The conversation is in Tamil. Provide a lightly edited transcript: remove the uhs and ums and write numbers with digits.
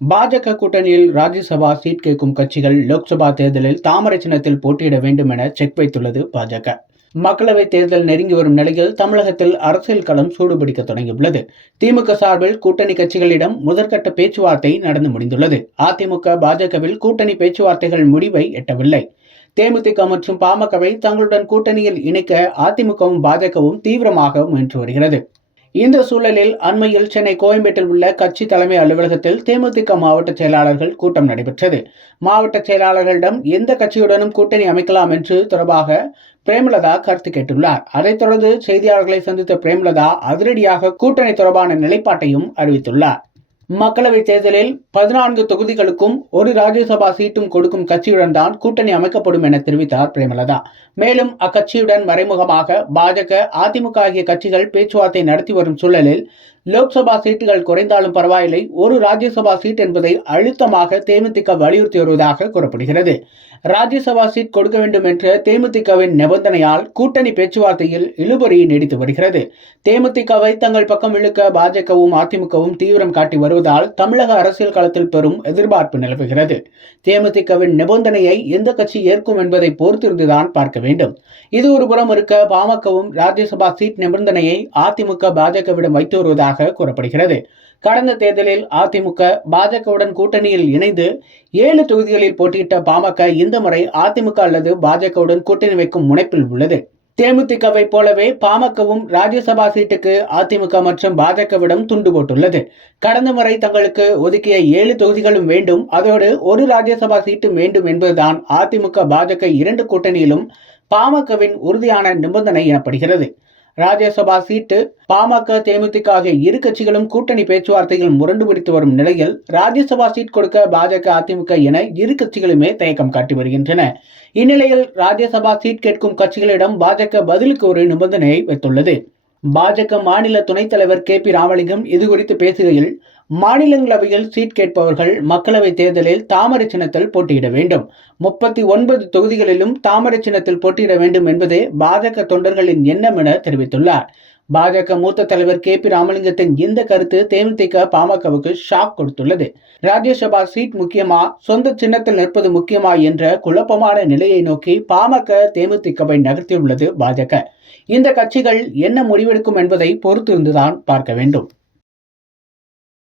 பாஜக கூட்டணியில் ராஜ்யசபா சீட் கேட்கும் கட்சிகள் லோக்சபா தேர்தலில் தாமரை சின்னத்தில் போட்டியிட வேண்டும் என செக் வைத்துள்ளது பாஜக. மக்களவைத் தேர்தல் நெருங்கி வரும் நிலையில் தமிழகத்தில் அரசியல் களம் சூடுபிடிக்க தொடங்கியுள்ளது. திமுக சார்பில் கூட்டணி கட்சிகளிடம் முதற்கட்ட பேச்சுவார்த்தை நடந்து முடிந்துள்ளது. அதிமுக, பாஜகவில் கூட்டணி பேச்சுவார்த்தைகள் முடிவை எட்டவில்லை. தேமுதிக மற்றும் பாமகவை தங்களுடன் கூட்டணியில் இணைக்க அதிமுகவும் பாஜகவும் தீவிரமாக முயன்று வருகிறது. இந்த சூழலில் அண்மையில் சென்னை கோயம்பேட்டில் உள்ள கட்சி தலைமை அலுவலகத்தில் தேமுதிக மாவட்ட செயலாளர்கள் கூட்டம் நடைபெற்றது. மாவட்ட செயலாளர்களிடம் எந்த கட்சியுடனும் கூட்டணி அமைக்கலாம் என்று தொடர்பாக பிரேமலதா கருத்து கேட்டுள்ளார். அதைத் தொடர்ந்து செய்தியாளர்களை சந்தித்த பிரேமலதா அதிரடியாக கூட்டணி தொடர்பான நிலைப்பாட்டையும் அறிவித்துள்ளார். மக்களவைத் தேர்தலில் 14 தொகுதிகளுக்கும் ஒரு ராஜ்யசபா சீட்டும் கொடுக்கும் கட்சியுடன் தான் கூட்டணி அமைக்கப்படும் என தெரிவித்தார் பிரேமலதா. மேலும் அக்கட்சியுடன் மறைமுகமாக பாஜக, அதிமுக ஆகிய கட்சிகள் பேச்சுவார்த்தை நடத்தி வரும் சூழலில் லோக்சபா சீட்டுகள் குறைந்தாலும் பரவாயில்லை, ஒரு ராஜ்யசபா சீட் என்பதை அழுத்தமாக தேமுதிக வலியுறுத்தி வருவதாக கூறப்படுகிறது. ராஜ்யசபா சீட் கொடுக்க வேண்டும் என்ற தேமுதிகவின் நிபந்தனையால் கூட்டணி பேச்சுவார்த்தையில் இழுபறி நீடித்து வருகிறது. தேமுதிகவை தங்கள் பக்கம் இழுக்க பாஜகவும் அதிமுகவும் தீவிரம் காட்டி வருவதால் தமிழக அரசியல் களத்தில் பெரும் எதிர்பார்ப்பு நிலவுகிறது. தேமுதிகவின் நிபந்தனையை எந்த கட்சி ஏற்கும் என்பதை பொறுத்திருந்துதான் பார்க்க வேண்டும். இது ஒரு புறம் இருக்க, பாமகவும் ராஜ்யசபா சீட் நிபந்தனையை அதிமுக, பாஜகவிடம் வைத்து வருவதாக கூறப்படுகிறது. கடந்த தேர்தலில் அதிமுக, பாஜகவுடன் கூட்டணியில் இணைந்து 7 தொகுதிகளில் போட்டியிட்ட பாமக இந்த முறை அதிமுக அல்லது பாஜகவுடன் கூட்டணி வைக்கும் முனைப்பில் உள்ளது. தேமுதிகவை போலவே பாமகவும் ராஜ்யசபா சீட்டுக்கு அதிமுக மற்றும் பாஜகவிடம் துண்டு போட்டுள்ளது. கடந்த முறை தங்களுக்கு ஒதுக்கிய 7 தொகுதிகளும் வேண்டும், அதோடு ஒரு ராஜ்யசபா சீட்டும் வேண்டும் என்பதுதான் அதிமுக, பாஜக 2 கூட்டணியிலும் பாமகவின் உறுதியான நிபந்தனை எனப்படுகிறது. ராஜ்யசபா சீட்டு பாமக, தேமுதிக ஆகிய இரு கட்சிகளும் கூட்டணி பேச்சுவார்த்தையில் முரண்டு பிடித்து வரும் நிலையில் ராஜ்யசபா சீட் கொடுக்க பாஜக, அதிமுக என இரு கட்சிகளுமே தயக்கம் காட்டி வருகின்றன. இந்நிலையில் ராஜ்யசபா சீட் கேட்கும் கட்சிகளிடம் பாஜக பதிலுக்கு ஒரு நிபந்தனையை வைத்துள்ளது. பாஜக மாநில துணைத் தலைவர் KP ராமலிங்கம் இதுகுறித்து பேசுகையில், மாநிலங்களவையில் சீட் கேட்பவர்கள் மக்களவை தேர்தலில் தாமரை சின்னத்தில் போட்டியிட வேண்டும். 39 தொகுதிகளிலும் தாமரை சின்னத்தில் போட்டியிட வேண்டும் என்பதே பாஜக தொண்டர்களின் எண்ணம் என தெரிவித்துள்ளார். பாஜக மூத்த தலைவர் KP ராமலிங்கத்தின் இந்த கருத்து தேமுதிக, பாமகவுக்கு ஷாக் கொடுத்துள்ளது. ராஜ்யசபா சீட் முக்கியமா, சொந்த சின்னத்தில் நிற்பது முக்கியமா என்ற குழப்பமான நிலையை நோக்கி பாமக, தேமுதிகவை நகர்த்தியுள்ளது பாஜக. இந்த கட்சிகள் என்ன முடிவெடுக்கும் என்பதை பொறுத்திருந்துதான் பார்க்க வேண்டும்.